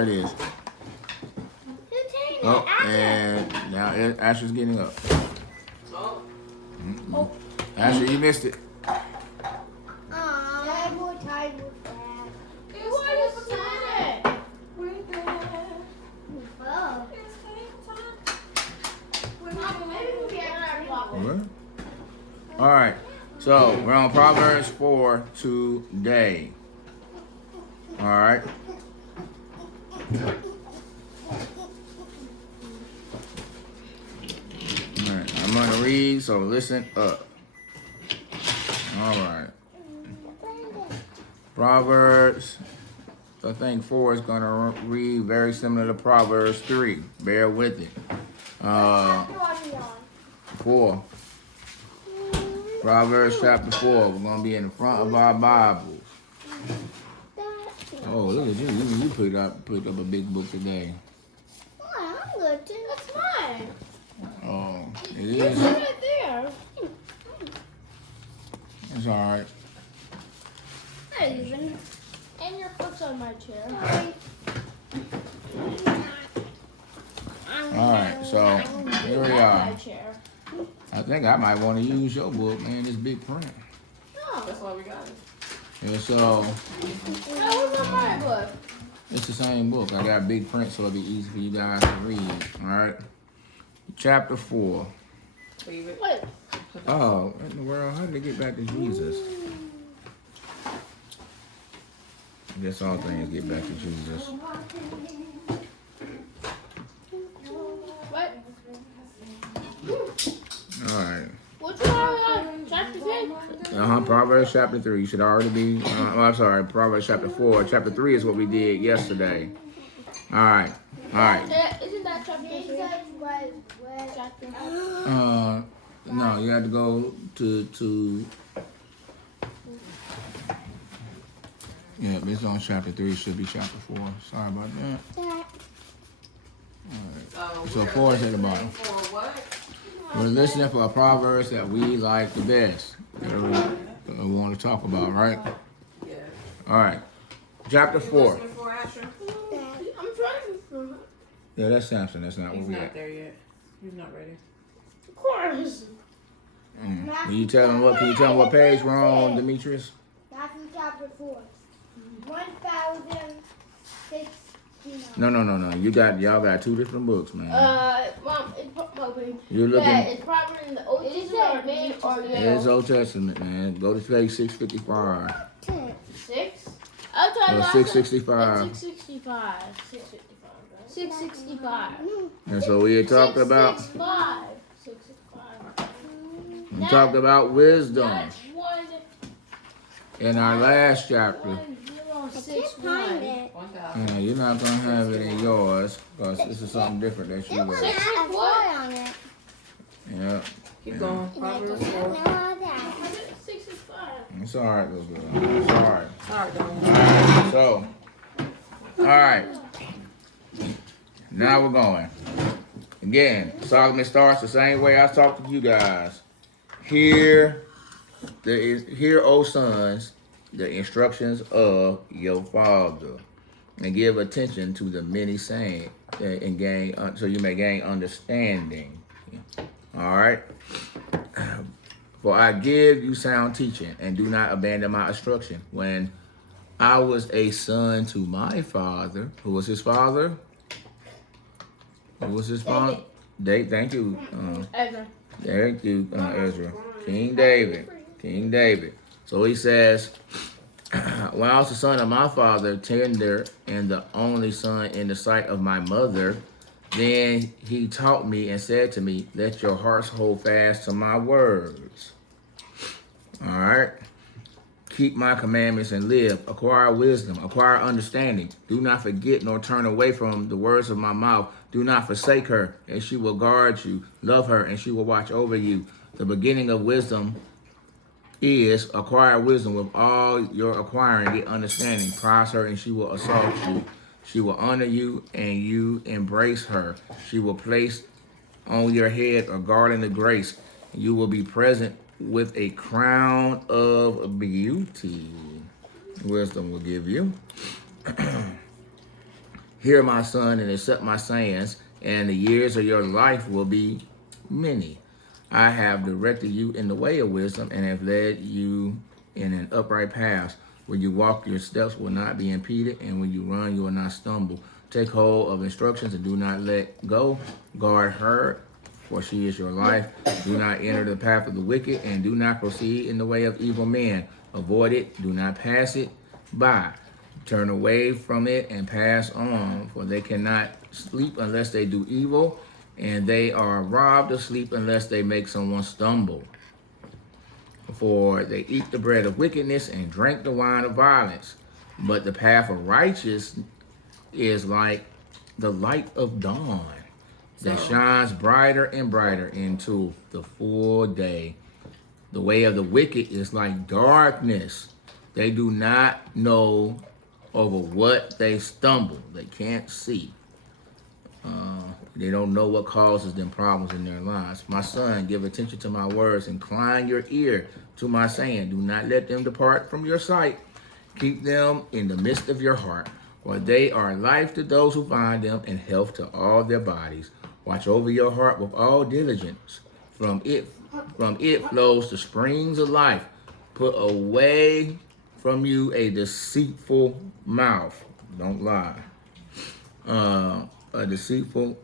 There it is. Oh, and now Asher's getting up. Oh. Asher, you missed it. All right, so we're on Proverbs 4 today. All right. All right, I'm going to read, so listen up. All right. Proverbs, I think 4 is going to read very similar to Proverbs 3. Bear with it. 4. Proverbs chapter 4. We're going to be in the front of our Bibles. Oh, look at you. You picked up a big book today. I'm good too. That's mine. Oh, it is? It's right there. It's all right. Not even. And your foot's on my chair. All right, so here we are. I think I might want to use your book, man, this big print. No. That's why we got it. Yeah, so No, what's on my book? it's the same book. I got big print, so it'll be easy for you guys to read. All right. Chapter 4. Leave it. Wait. Oh, what in the world? How did they get back to Jesus? I guess all things get back to Jesus. What? All right. Which one are we on? Chapter 3? Proverbs chapter 3. You should already be. I'm sorry. Proverbs chapter 4. Chapter 3 is what we did yesterday. All right. All right. Isn't that chapter 3? No, you have to go to. Yeah, it's on chapter 3. It should be chapter 4. Sorry about that. All right. So 4 is at the bottom. For what? We're listening for Proverbs that we like the best. That we want to talk about, right? Yeah. All right. Chapter 4. Listening for Asher? I'm trying to. Yeah, that's Samson. That's not He's where we not at. there yet. He's not ready. Of course. Can you tell them what page we're on, Demetrius? Matthew chapter 4. 1069. No. Y'all got two different books, man. Mom, it's probably. You're looking. Yeah, it's probably in the Old Testament or It's Old Testament, man. Go to page 655. 6? I'll tell you. 665. 665. 665. And so we had talked about. 665. We talked about wisdom That's one. in our last chapter. 1061. 1,000. You're not gonna have it in yours because this is something different that you got. On it. Yeah. Keep going. Proverbs 4. 665. It's all right, little girl. It's all right. Sorry, All don't. right. So, all right. Now we're going. Again, Solomon starts the same way I talked to you guys. Hear, O sons, the instructions of your father, and give attention to the many sayings, and gain so you may gain understanding. All right. For I give you sound teaching, and do not abandon my instruction. When I was a son to my father, who was his father? Who was his father? Thank you. Ezra. Thank you, Ezra. King David. So he says, when I was the son of my father, tender and the only son in the sight of my mother, then he taught me and said to me, let your hearts hold fast to my words. All right. Keep my commandments and live. Acquire wisdom. Acquire understanding. Do not forget nor turn away from the words of my mouth. Do not forsake her, and she will guard you. Love her, and she will watch over you. The beginning of wisdom is acquire wisdom. With all your acquiring, get understanding. Prize her, and she will assault you. She will honor you, and you embrace her. She will place on your head a garland of grace. You will be present with a crown of beauty. Wisdom will give you. Hear my son and accept my sayings, and the years of your life will be many. I have directed you in the way of wisdom and have led you in an upright path. When you walk, your steps will not be impeded, and when you run, you will not stumble. Take hold of instructions and do not let go. Guard her, for she is your life. Do not enter the path of the wicked, and do not proceed in the way of evil men. Avoid it, do not pass it by. Turn away from it and pass on, for they cannot sleep unless they do evil, and they are robbed of sleep unless they make someone stumble. For they eat the bread of wickedness and drink the wine of violence. But the path of righteousness is like the light of dawn that shines brighter and brighter into the full day. The way of the wicked is like darkness. They do not know over what they stumble. They can't see. They don't know what causes them problems in their lives. My son, give attention to my words. Incline your ear to my saying. Do not let them depart from your sight. Keep them in the midst of your heart, for they are life to those who find them and health to all their bodies. Watch over your heart with all diligence. From it flows the springs of life. Put away from you a deceitful mouth. Don't lie. A deceitful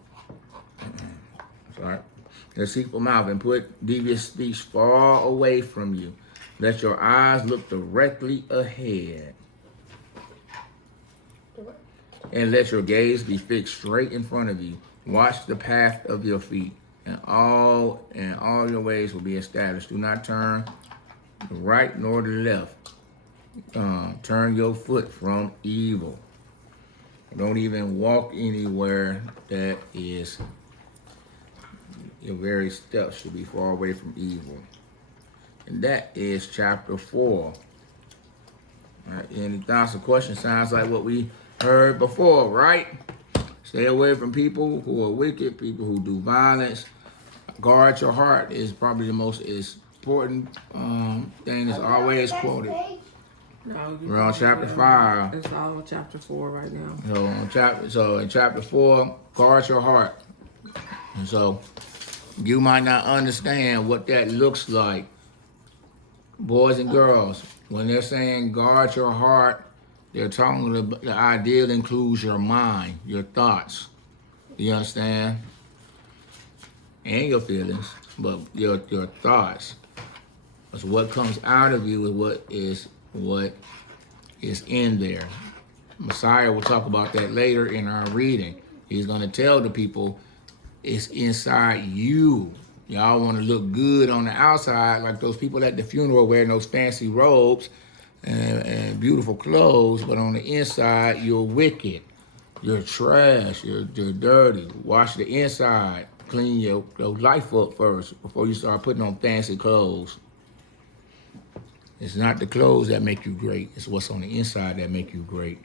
mouth, and put devious speech far away from you. Let your eyes look directly ahead, and let your gaze be fixed straight in front of you. Watch the path of your feet, and all your ways will be established. Do not turn the right nor the left. Turn your foot from evil. Don't even walk anywhere that is, your very steps should be far away from evil. And that is chapter 4. All right, any thoughts or questions? Sounds like what we heard before, right? Stay away from people who are wicked, people who do violence. Guard your heart is probably the most important thing that's always quoted. No, We're on chapter 5. It's all on chapter 4 right now. So in chapter 4, guard your heart. And so you might not understand what that looks like. Boys and girls, when they're saying guard your heart, they're talking about the ideal includes your mind, your thoughts. You understand? And your feelings, but your thoughts. Because what comes out of you is what is in there. Messiah will talk about that later in our reading. He's going to tell the people it's inside you. Y'all want to look good on the outside, like those people at the funeral wearing those fancy robes and beautiful clothes, but on the inside, you're wicked. You're trash. You're dirty. Wash the inside. Clean your life up first before you start putting on fancy clothes. It's not the clothes that make you great. It's what's on the inside that make you great.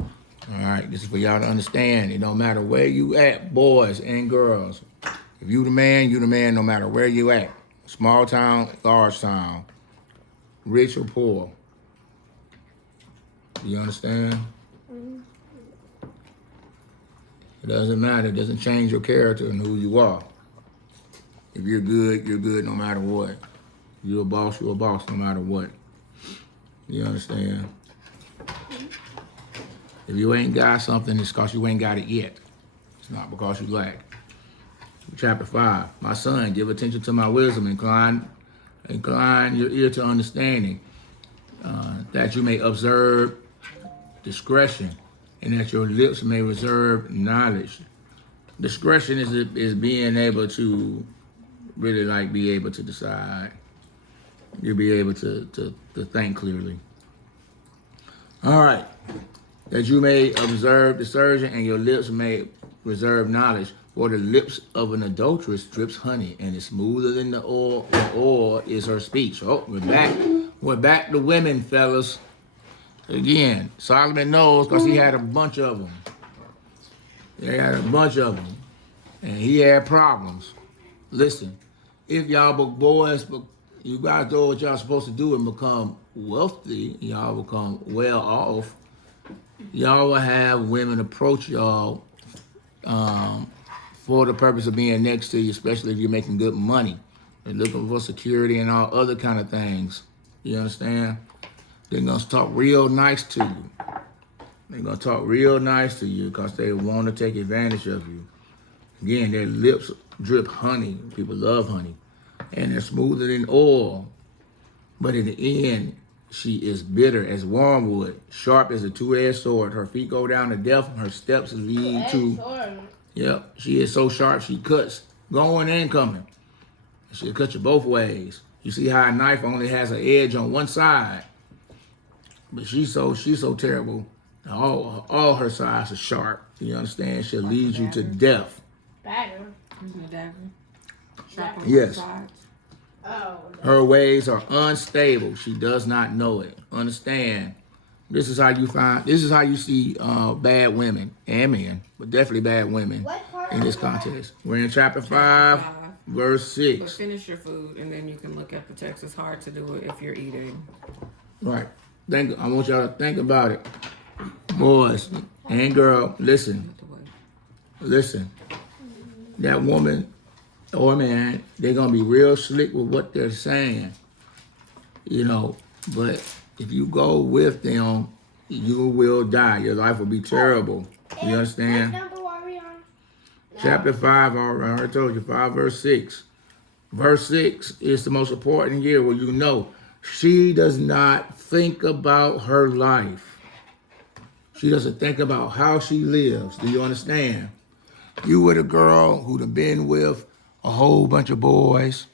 All right, this is for y'all to understand. It don't matter where you at, boys and girls. If you the man no matter where you at. Small town, large town, rich or poor. You understand? It doesn't matter. It doesn't change your character and who you are. If you're good no matter what. You're a boss no matter what. You understand? If you ain't got something, it's because you ain't got it yet. It's not because you lack. Chapter 5. My son, give attention to my wisdom. Incline your ear to understanding, that you may observe discretion, and that your lips may reserve knowledge. Discretion is being able to really be able to decide. You'll be able to think clearly. All right. That you may observe discernment, and your lips may reserve knowledge. For the lips of an adulteress drips honey, and is smoother than the oil. The oil is her speech. Oh, we're back. We're back to women, fellas. Again, Solomon knows because he had a bunch of them. And he had problems. Listen, if y'all boys, you guys do what y'all supposed to do and become wealthy, y'all become well off, Y'all will have women approach y'all for the purpose of being next to you, especially if you're making good money. They're looking for security and all other kind of things. You understand? They're going to talk real nice to you. They're going to talk real nice to you because they want to take advantage of you. Again, their lips drip honey. People love honey. And they're smoother than oil. But in the end, she is bitter as wormwood, sharp as a two-edged sword. Her feet go down to death, and her steps lead to... Yep, she is so sharp, she cuts going and coming. She'll cut you both ways. You see how a knife only has an edge on one side. But she's so terrible. All her sides are sharp. You understand? She'll lead you to death. Better. Using a dagger. Sharp on both Yes. sides. Oh. Her ways are unstable. She does not know it. Understand? This is how you see bad women and men, but definitely bad women in this context. We're in chapter 5, verse 6. But finish your food, and then you can look at the text. It's hard to do it if you're eating. Right. I want y'all to think about it. Boys and girl, listen. Listen. That woman or man, they're going to be real slick with what they're saying. You know, but if you go with them, you will die. Your life will be terrible. You understand? What number are we on? Chapter 5, I already told you, 5 verse 6. Verse 6 is the most important here where you know she does not think about her life. She doesn't think about how she lives. Do you understand? You with a girl who'd have been with a whole bunch of boys.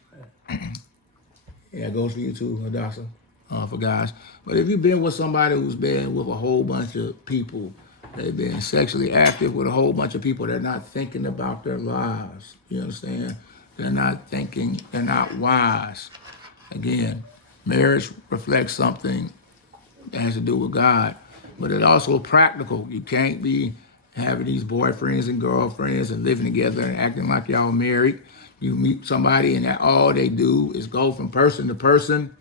Yeah, it goes for you too, Hadassah, for guys. But if you've been with somebody who's been with a whole bunch of people, they've been sexually active with a whole bunch of people, they're not thinking about their lives. You understand? They're not thinking, they're not wise. Again, marriage reflects something that has to do with God, but it's also practical. You can't be having these boyfriends and girlfriends and living together and acting like y'all married. You meet somebody and all they do is go from person to person.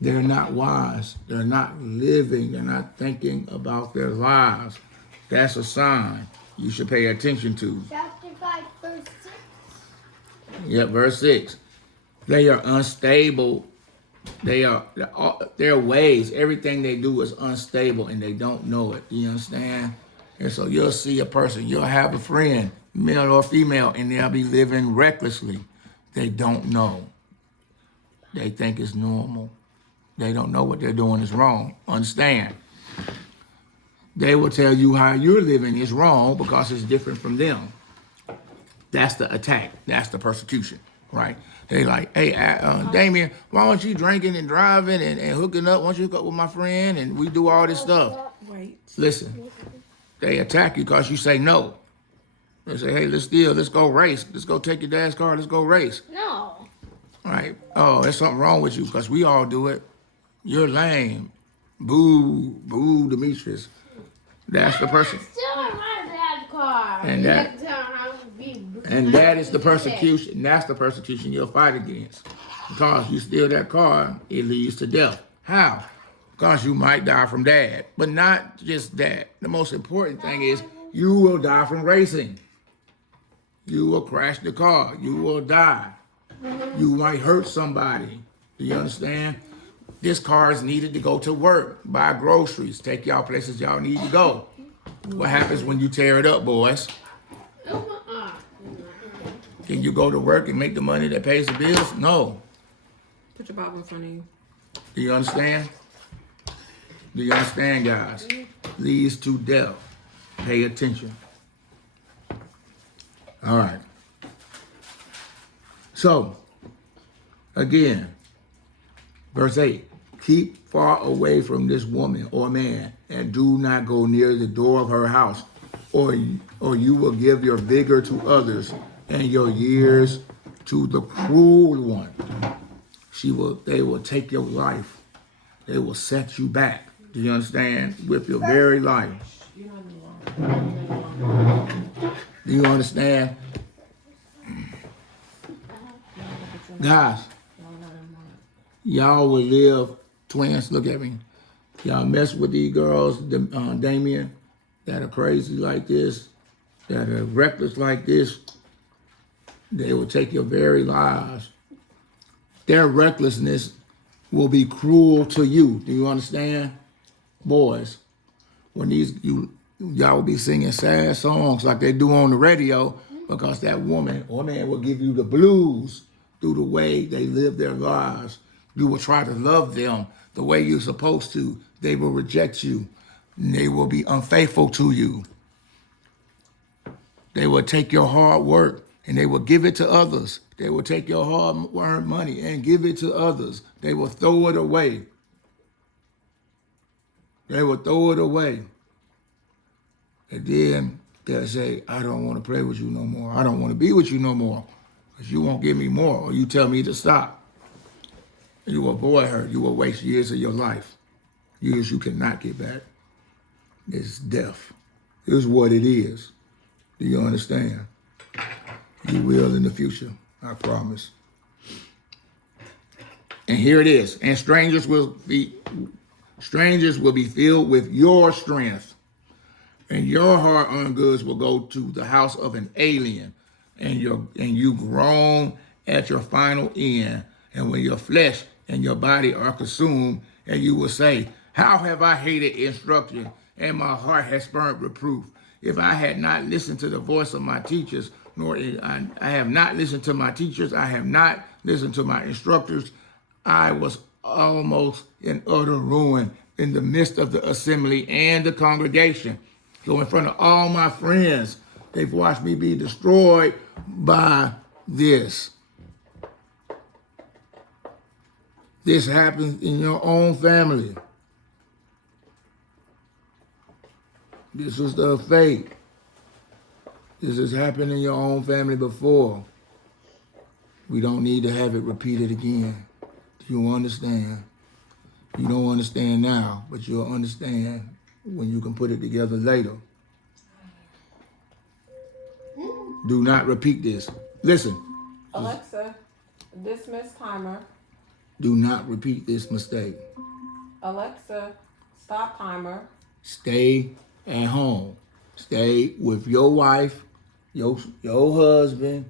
They're not wise. They're not living. They're not thinking about their lives. That's a sign you should pay attention to. Chapter 5, verse 6. Yep, verse 6. They are unstable. Their ways, everything they do is unstable and they don't know it. Do you understand? And so you'll see a person, you'll have a friend, male or female, and they'll be living recklessly. They don't know. They think it's normal. They don't know what they're doing is wrong. Understand? They will tell you how you're living is wrong because it's different from them. That's the attack. That's the persecution, right? They like, hey, Damien, why don't you drinking and driving and hooking up? Why don't you hook up with my friend and we do all this stuff? Wait. Listen, they attack you because you say no. They say, hey, let's go race. Let's go take your dad's car. Let's go race. No. All right. Oh, there's something wrong with you because we all do it. You're lame. Boo, boo, Demetrius. That's the person. Still in my dad's car. And that is the persecution. That's the persecution you'll fight against. Because you steal that car, it leads to death. How? Because you might die from dad. But not just that. The most important thing is you will die from racing. You will crash the car. You will die. You might hurt somebody. Do you understand? This car is needed to go to work, buy groceries, take y'all places y'all need to go. What happens when you tear it up, boys? Can you go to work and make the money that pays the bills? No. Put your Bible in front of you. Do you understand? Do you understand, guys? Leads to death. Pay attention. All right. So, again, verse 8. Keep far away from this woman or man, and do not go near the door of her house, or you will give your vigor to others and your years to the cruel one. They will take your life. They will set you back. Do you understand? With your very life. Do you understand? Guys, y'all will live, twins, look at me. Y'all mess with these girls, Damien, that are crazy like this, that are reckless like this, they will take your very lives. Their recklessness will be cruel to you. Do you understand? Boys, when y'all will be singing sad songs like they do on the radio because that woman or man will give you the blues through the way they live their lives. You will try to love them the way you're supposed to. They will reject you. And they will be unfaithful to you. They will take your hard work and they will give it to others. They will take your hard-earned money and give it to others. They will throw it away. They will throw it away. And then they'll say, I don't want to play with you no more. I don't want to be with you no more because you won't give me more or you tell me to stop. You will avoid her. You will waste years of your life. Years you cannot get back. It's death. It's what it is. Do you understand? You will in the future. I promise. And here it is. And strangers will be filled with your strength. And your hard-earned goods will go to the house of an alien. And you groan at your final end. And when your flesh and your body are consumed, and you will say, how have I hated instruction, and my heart has spurned reproof? If I had not listened to the voice of my teachers, I have not listened to my teachers, I have not listened to my instructors, I was almost in utter ruin in the midst of the assembly and the congregation. So in front of all my friends, they've watched me be destroyed by this. This happens in your own family. This was the fate. This has happened in your own family before. We don't need to have it repeated again. Do you understand? You don't understand now, but you'll understand when you can put it together later. Do not repeat this. Listen. Alexa, dismiss timer. Do not repeat this mistake. Alexa, stop timer. Stay at home. Stay with your wife, your husband.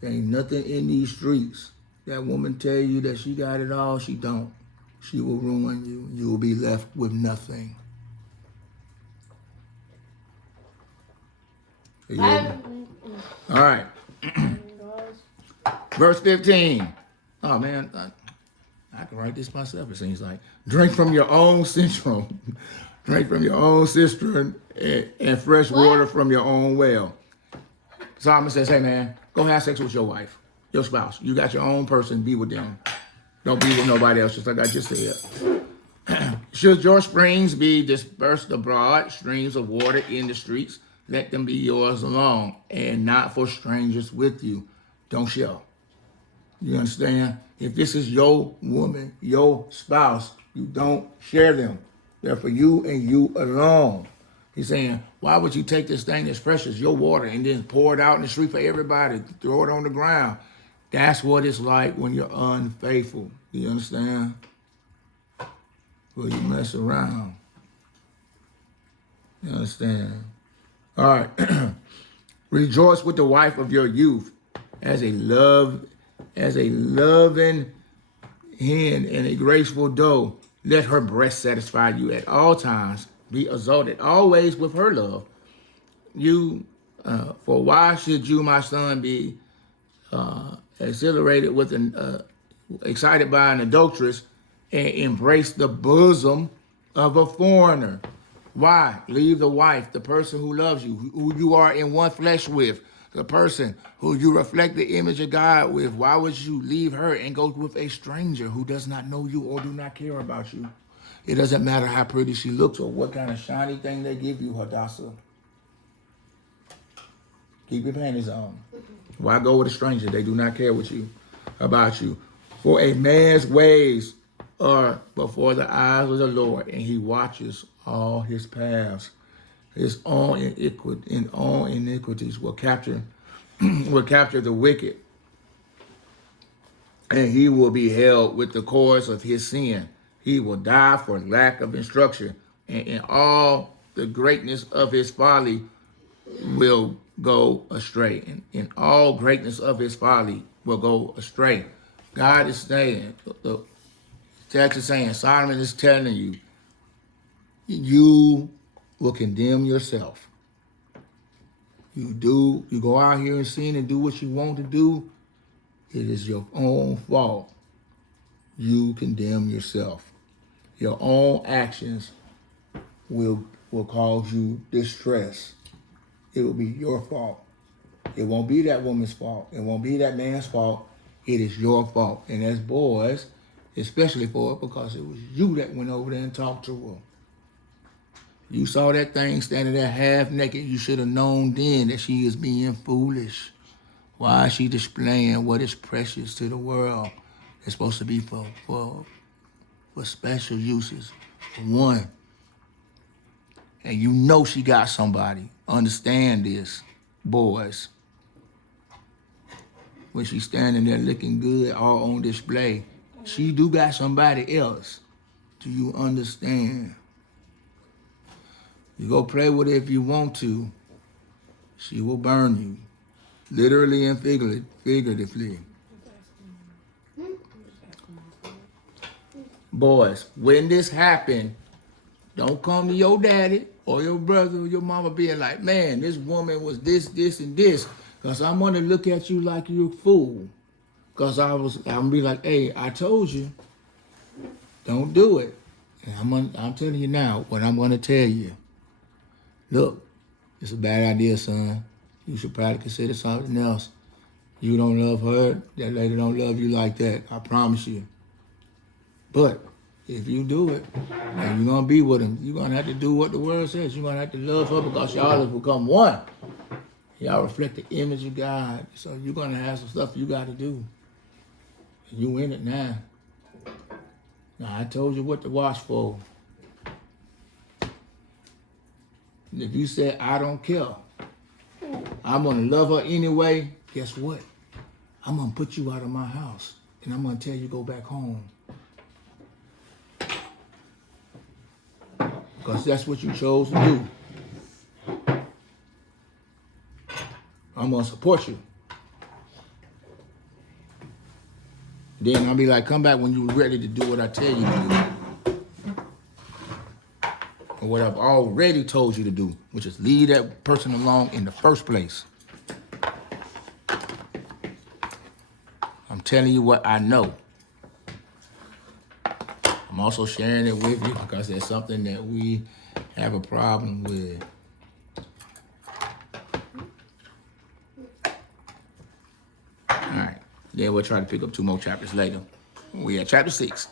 There ain't nothing in these streets. That woman tell you that she got it all, she don't. She will ruin you. You will be left with nothing. All right. Verse 15. Oh, man. I can write this myself, it seems like. Drink from your own cistern. Drink from your own cistern and fresh water from your own well. Solomon says, hey, man, go have sex with your wife, your spouse. You got your own person, be with them. Don't be with nobody else, just like I just said. Should your springs be dispersed abroad, streams of water in the streets, let them be yours alone, and not for strangers with you. Don't share. You understand? If this is your woman, your spouse, you don't share them. They're for you and you alone. He's saying, why would you take this thing that's precious, your water, and then pour it out in the street for everybody, throw it on the ground? That's what it's like when you're unfaithful. Do you understand? Well, you mess around. You understand? All right. Rejoice with the wife of your youth as a loving hen and a graceful doe. Let her breast satisfy you at all times. Be exalted always with her love. For why should you, my son, be exhilarated with excited by an adulteress and embrace the bosom of a foreigner? Why? Leave the wife, the person who loves you, who you are in one flesh with, the person who you reflect the image of God with. Why would you leave her and go with a stranger who does not know you or do not care about you? It doesn't matter how pretty she looks or what kind of shiny thing they give you, Hadassah. Keep your panties on. Why go with a stranger? They do not care about you. For a man's ways are before the eyes of the Lord, and he watches all his paths. His own iniquities will capture the wicked, and he will be held with the cords of his sin. He will die for lack of instruction. And in all the greatness of his folly will go astray. And in all greatness of his folly will go astray. God is saying, the text is saying, Solomon is telling you, you will condemn yourself. You go out here and sin and do what you want to do, it is your own fault. You condemn yourself. Your own actions will cause you distress. It will be your fault. It won't be that woman's fault. It won't be that man's fault. It is your fault. And as boys, especially for it, because it was you that went over there and talked to her. You saw that thing standing there half naked. You should have known then that she is being foolish. Why is she displaying what is precious to the world? It's supposed to be for special uses. For one. And you know she got somebody. Understand this, boys. When she's standing there looking good, all on display, she do got somebody else. Do you understand? You go play with her if you want to. She will burn you. Literally and figuratively. Boys, when this happened, don't come to your daddy or your brother or your mama being like, man, this woman was this, and this. Because I'm going to look at you like you're a fool. Because I'm going to be like, hey, I told you, don't do it. And I'm telling you now what I'm going to tell you. Look, it's a bad idea, son. You should probably consider something else. You don't love her, that lady don't love you like that. I promise you. But if you do it, and you're going to be with him, you're going to have to do what the word says. You're going to have to love her because y'all have become one. Y'all reflect the image of God. So you're going to have some stuff you got to do. You in it now. Now, I told you what to watch for. If you said, I don't care, I'm going to love her anyway, guess what? I'm going to put you out of my house, and I'm going to tell you go back home. Because that's what you chose to do. I'm going to support you. Then I'll be like, come back when you're ready to do what I tell you to do. And what I've already told you to do, which is leave that person alone in the first place. I'm telling you what I know. I'm also sharing it with you because there's something that we have a problem with. All right. Then we'll try to pick up 2 more chapters later. We're at chapter 6.